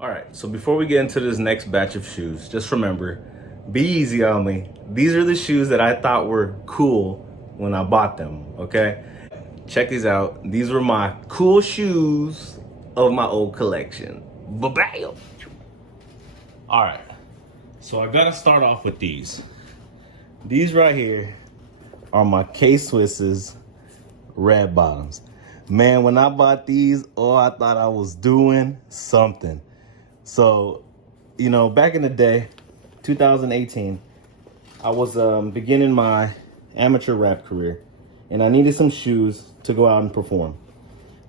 All right, so before we get into this next batch of shoes, just remember, be easy on me. These are the shoes that I thought were cool when I bought them, okay? Check these out. These were my cool shoes of my old collection. Ba-bam! All right, so I gotta start off with these. These right here are my K-Swisses red bottoms. Man, when I bought these, oh, I thought I was doing something. So, you know, back in the day, 2018, I was beginning my amateur rap career, and I needed some shoes to go out and perform.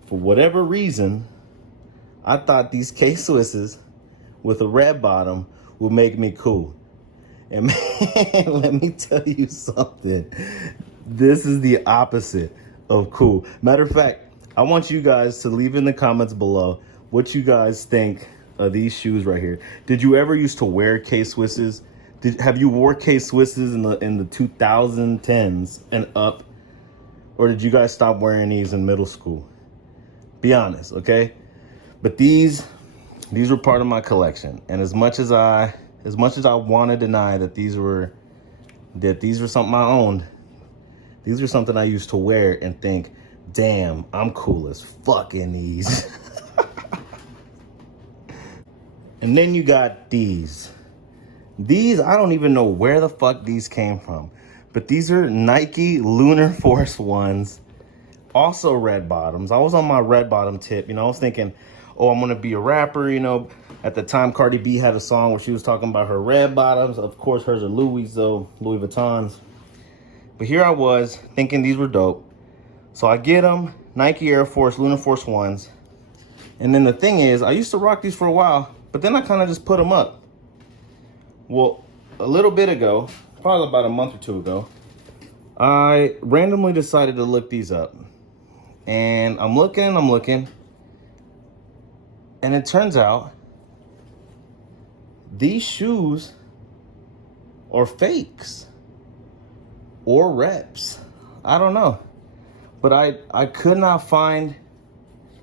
For whatever reason, I thought these K-Swisses with a red bottom would make me cool. And man, let me tell you something. This is the opposite of cool. Matter of fact, I want you guys to leave in the comments below what you guys think of these shoes right here. Did you ever used to wear K-Swisses? Have you wore K-Swisses in the 2010s and up? Or did you guys stop wearing these in middle school? Be honest, okay? But these were part of my collection. And as much as I want to deny that these were something I owned, these were something I used to wear and think, damn, I'm cool as fuck in these. And then you got these. These, I don't even know where the fuck these came from. But these are Nike Lunar Force ones. Also red bottoms. I was on my red bottom tip. You know, I was thinking, oh, I'm going to be a rapper. You know, at the time, Cardi B had a song where she was talking about her red bottoms. Of course, hers are Louis, though, Louis Vuittons. But here I was thinking these were dope. So I get them, Nike Air Force, Lunar Force ones. And then the thing is, I used to rock these for a while, but then I kind of just put them up. Well, a little bit ago, probably about a month or two ago, I randomly decided to look these up. And I'm looking, and it turns out these shoes are fakes or reps. I don't know. But I could not find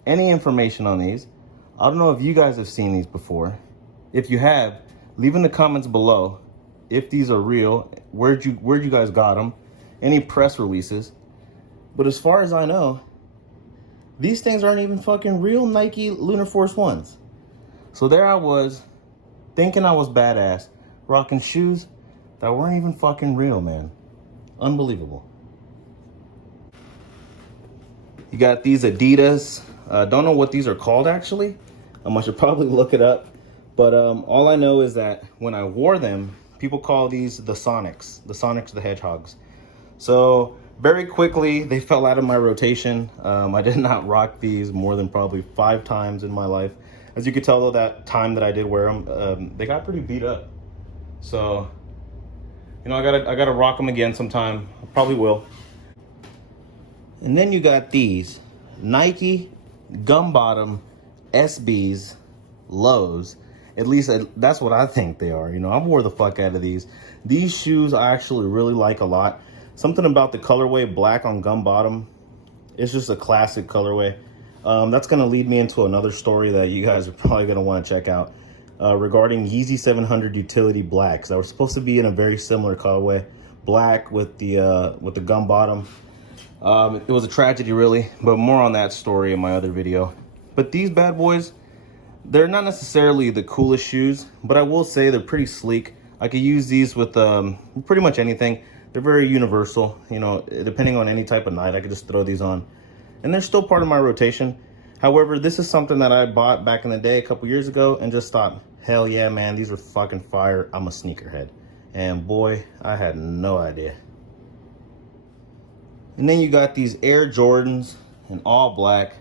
any information on these. I don't know if you guys have seen these before. If you have, leave in the comments below if these are real, where'd you guys got them, any press releases. But as far as I know, these things aren't even fucking real Nike Lunar Force ones. So there I was, thinking I was badass, rocking shoes that weren't even fucking real, man. Unbelievable. You got these Adidas. Don't know what these are called, actually. I should probably look it up. But all I know is that when I wore them, people call these the Sonics the Hedgehogs. So very quickly, they fell out of my rotation. I did not rock these more than probably 5 times in my life. As you could tell, though, that time that I did wear them, they got pretty beat up. So, you know, I gotta rock them again sometime. I probably will. And then you got these Nike gum bottom SBs lows. At least that's what I think they are. You know, I wore the fuck out of these. These shoes I actually really like a lot. Something about the colorway black on gum bottom. It's just a classic colorway. That's going to lead me into another story that you guys are probably going to want to check out regarding Yeezy 700 Utility Blacks that were supposed to be in a very similar colorway, black with the gum bottom. It was a tragedy, really, but more on that story in my other video. But these bad boys, they're not necessarily the coolest shoes, but I will say they're pretty sleek. I could use these with pretty much anything. They're very universal, you know, depending on any type of night, I could just throw these on. And they're still part of my rotation. However, this is something that I bought back in the day, a couple years ago, and just thought, hell yeah, man, these are fucking fire. I'm a sneakerhead. And boy, I had no idea. And then you got these Air Jordans in all black.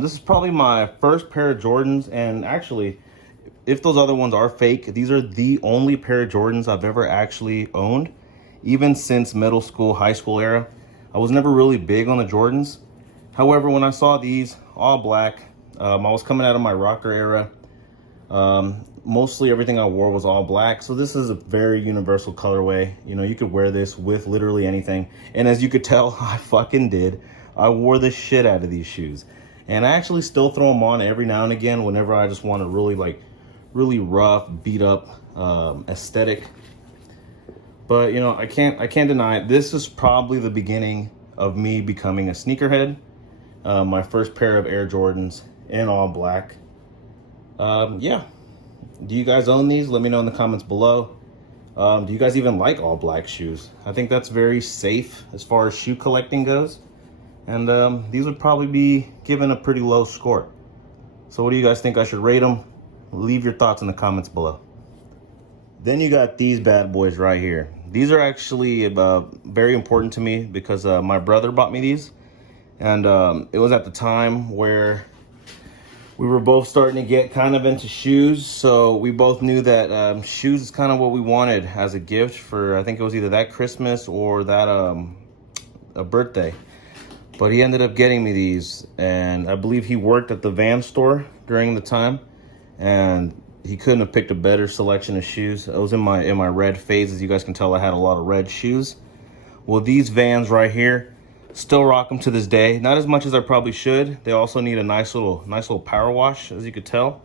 This is probably my first pair of Jordans, and actually, if those other ones are fake, these are the only pair of Jordans I've ever actually owned, even since middle school, high school era. I was never really big on the Jordans. However, when I saw these all black, I was coming out of my rocker era. Mostly everything I wore was all black, so this is a very universal colorway. You know, you could wear this with literally anything, and as you could tell, I fucking did. I wore the shit out of these shoes. And I actually still throw them on every now and again whenever I just want to really rough, beat up aesthetic. But you know, I can't deny it. This is probably the beginning of me becoming a sneakerhead. My first pair of Air Jordans in all black. Yeah. Do you guys own these? Let me know in the comments below. Do you guys even like all black shoes? I think that's very safe as far as shoe collecting goes. And these would probably be given a pretty low score. So what do you guys think I should rate them? Leave your thoughts in the comments below. Then you got these bad boys right here. These are actually very important to me because my brother bought me these. And it was at the time where we were both starting to get kind of into shoes. So we both knew that shoes is kind of what we wanted as a gift for, I think it was either that Christmas or that a birthday. But he ended up getting me these, and I believe he worked at the Van store during the time, and he couldn't have picked a better selection of shoes. I was in my red phase. As you guys can tell, I had a lot of red shoes. Well, these Vans right here, still rock them to this day. Not as much as I probably should. They also need a nice little power wash, as you could tell.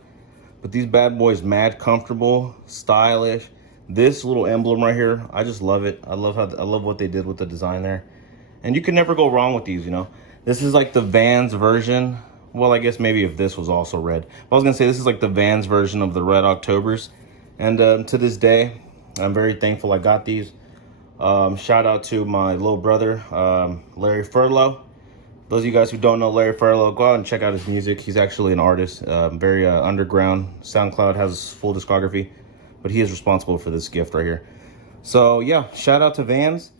But these bad boys, mad comfortable, stylish. This little emblem right here, I just love it. I love what they did with the design there. And you can never go wrong with these, you know. This is like the Vans version. Well, I guess maybe if this was also red. But I was gonna say this is like the Vans version of the Red Octobers. And to this day, I'm very thankful I got these. Shout out to my little brother, Larry Furlow. Those of you guys who don't know Larry Furlow, go out and check out his music. He's actually an artist, very underground. SoundCloud has his full discography, but he is responsible for this gift right here. So yeah, shout out to Vans.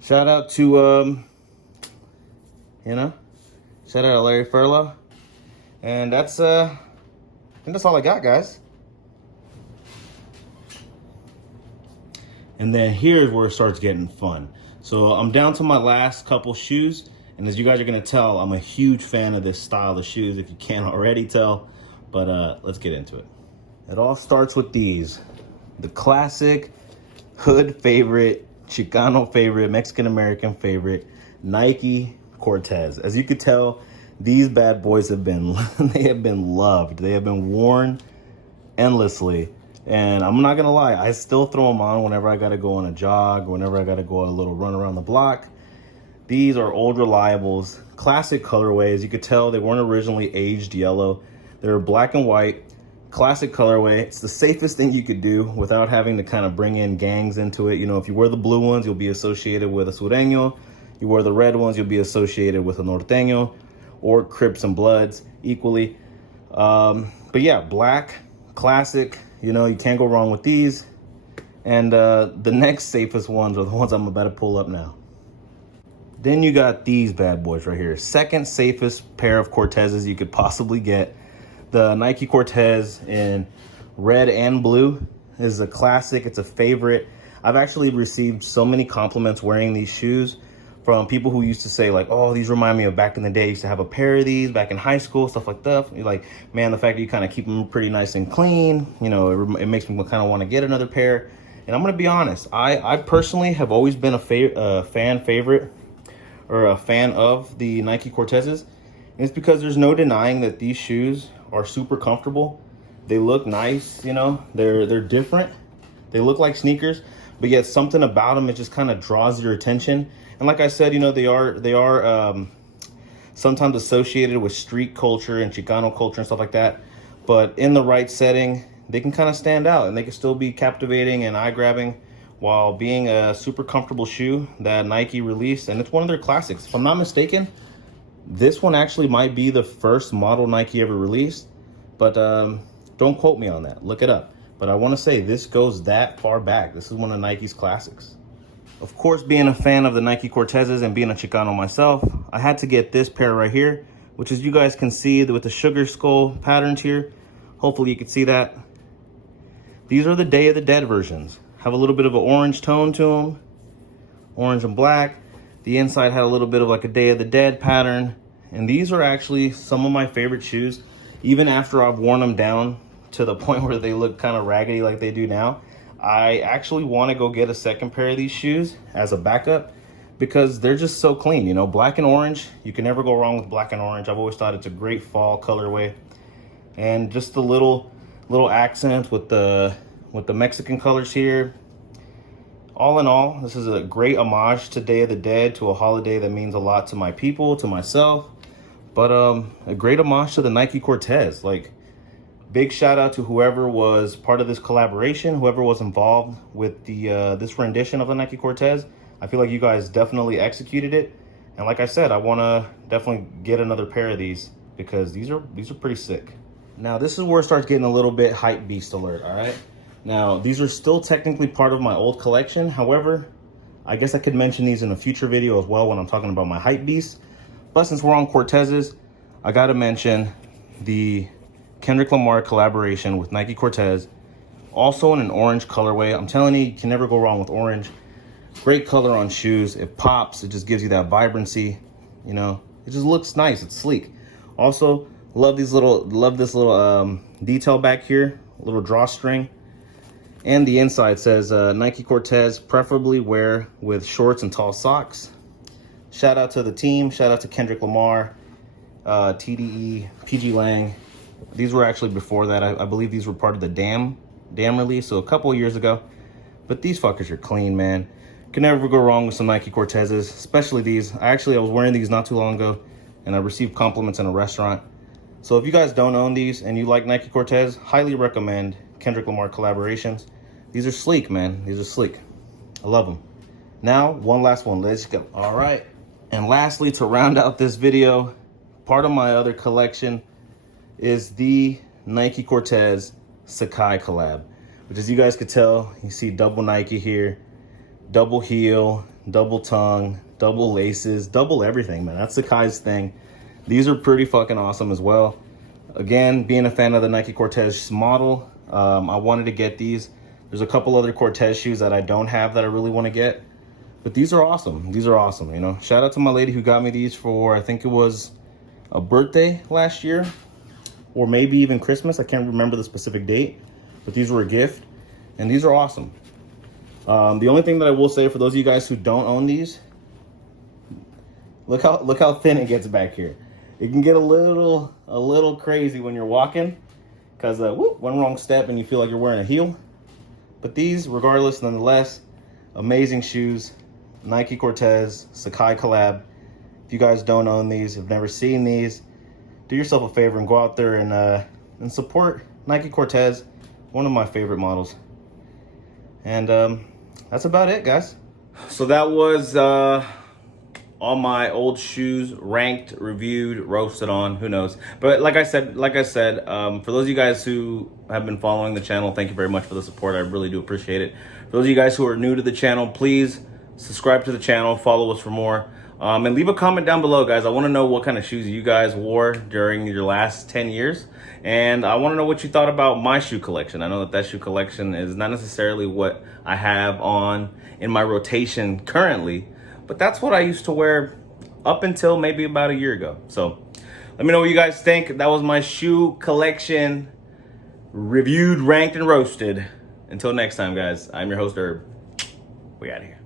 Shout out to, you know, shout out to Larry Furlow. And that's, I think that's all I got, guys. And then here's where it starts getting fun. So I'm down to my last couple shoes. And as you guys are gonna tell, I'm a huge fan of this style of shoes, if you can't already tell. But let's get into it. It all starts with these. The classic hood favorite, Chicano favorite, Mexican-American favorite, Nike Cortez. As you could tell, these bad boys have been, they have been loved. They have been worn endlessly. And I'm not gonna lie, I still throw them on whenever I gotta go on a jog, whenever I gotta go on a little run around the block. These are old reliables, classic colorways. You could tell they weren't originally aged yellow. They were black and white, classic colorway. It's the safest thing you could do without having to kind of bring in gangs into it. You know, if you wear the blue ones, you'll be associated with a sureño. You wear the red ones, you'll be associated with a norteño, or Crips and Bloods equally. But yeah, black, classic. You know, you can't go wrong with these. And the next safest ones are the ones I'm about to pull up now. Then you got these bad boys right here. Second safest pair of Cortezes you could possibly get. The Nike Cortez in red and blue is a classic. It's a favorite. I've actually received so many compliments wearing these shoes from people who used to say like, oh, these remind me of back in the day. I used to have a pair of these back in high school, stuff like that. You're like, man, the fact that you kind of keep them pretty nice and clean, you know, it makes me kind of want to get another pair. And I'm going to be honest, I personally have always been a fan favorite or a fan of the Nike Cortezes. And it's because there's no denying that these shoes are super comfortable. They look nice, you know, they're different. They look like sneakers, but yet something about them, it just kind of draws your attention. And like I said, you know, they are sometimes associated with street culture and Chicano culture and stuff like that. But in the right setting, they can kind of stand out and they can still be captivating and eye-grabbing while being a super comfortable shoe that Nike released. And it's one of their classics. If I'm not mistaken, this one actually might be the first model Nike ever released. But don't quote me on that. Look it up. But I want to say this goes that far back. This is one of Nike's classics. Of course, being a fan of the Nike Cortezes and being a Chicano myself, I had to get this pair right here, which as you guys can see with the sugar skull patterns here. Hopefully you can see that. These are the Day of the Dead versions. Have a little bit of an orange tone to them. Orange and black. The inside had a little bit of like a Day of the Dead pattern. And these are actually some of my favorite shoes. Even after I've worn them down to the point where they look kind of raggedy like they do now, I actually want to go get a second pair of these shoes as a backup because they're just so clean, you know. Black and orange, you can never go wrong with black and orange. I've always thought it's a great fall colorway. And just the little accent with the Mexican colors here. All in all, this is a great homage to Day of the Dead, to a holiday that means a lot to my people, to myself. But a great homage to the Nike Cortez. Like, big shout out to whoever was part of this collaboration, whoever was involved with the this rendition of the Nike Cortez. I feel like you guys definitely executed it. And like I said, I want to definitely get another pair of these because these are pretty sick. Now, this is where it starts getting a little bit hype beast alert, all right? Now, these are still technically part of my old collection. However, I guess I could mention these in a future video as well when I'm talking about my hype beast. But since we're on Cortezes, I got to mention the Kendrick Lamar collaboration with Nike Cortez, also in an orange colorway. I'm telling you, you can never go wrong with orange. Great color on shoes. It pops. It just gives you that vibrancy. You know, it just looks nice. It's sleek. Also, love this little detail back here, a little drawstring. And the inside says Nike Cortez, preferably wear with shorts and tall socks. Shout out to the team. Shout out to Kendrick Lamar, TDE, PG Lang. These were actually before that. I believe these were part of the Damn release, so a couple of years ago. But these fuckers are clean, man. Can never go wrong with some Nike Cortezes, especially these. I was wearing these not too long ago, and I received compliments in a restaurant. So if you guys don't own these and you like Nike Cortez, highly recommend Kendrick Lamar collaborations. These are sleek, man. These are sleek. I love them. Now, one last one. Let's go. All right. And lastly, to round out this video, part of my other collection is the Nike Cortez Sacai collab, which, as you guys could tell, you see double Nike here, double heel, double tongue, double laces, double everything, man. That's Sacai's thing. These are pretty fucking awesome as well. Again, being a fan of the Nike Cortez model, I wanted to get these. There's a couple other Cortez shoes that I don't have that I really want to get, but these are awesome. These are awesome, you know. Shout out to my lady who got me these for, I think it was a birthday last year, or maybe even Christmas. I can't remember the specific date, but these were a gift, and these are awesome. The only thing that I will say for those of you guys who don't own these, look how thin it gets back here. It can get a little crazy when you're walking, because one wrong step and you feel like you're wearing a heel. But these, regardless, nonetheless, amazing shoes. Nike Cortez Sacai collab. If you guys don't own these, have never seen these, do yourself a favor and go out there and support Nike Cortez, one of my favorite models. And that's about it, guys. So that was all my old shoes, ranked, reviewed, roasted on, who knows. But like I said, for those of you guys who have been following the channel, thank you very much for the support. I really do appreciate it. For those of you guys who are new to the channel, please subscribe to the channel, follow us for more. And leave a comment down below, guys. I want to know what kind of shoes you guys wore during your last 10 years. And I want to know what you thought about my shoe collection. I know that shoe collection is not necessarily what I have on in my rotation currently, but that's what I used to wear up until maybe about a year ago. So let me know what you guys think. That was my shoe collection, reviewed, ranked, and roasted. Until next time, guys, I'm your host, Herb. We out of here.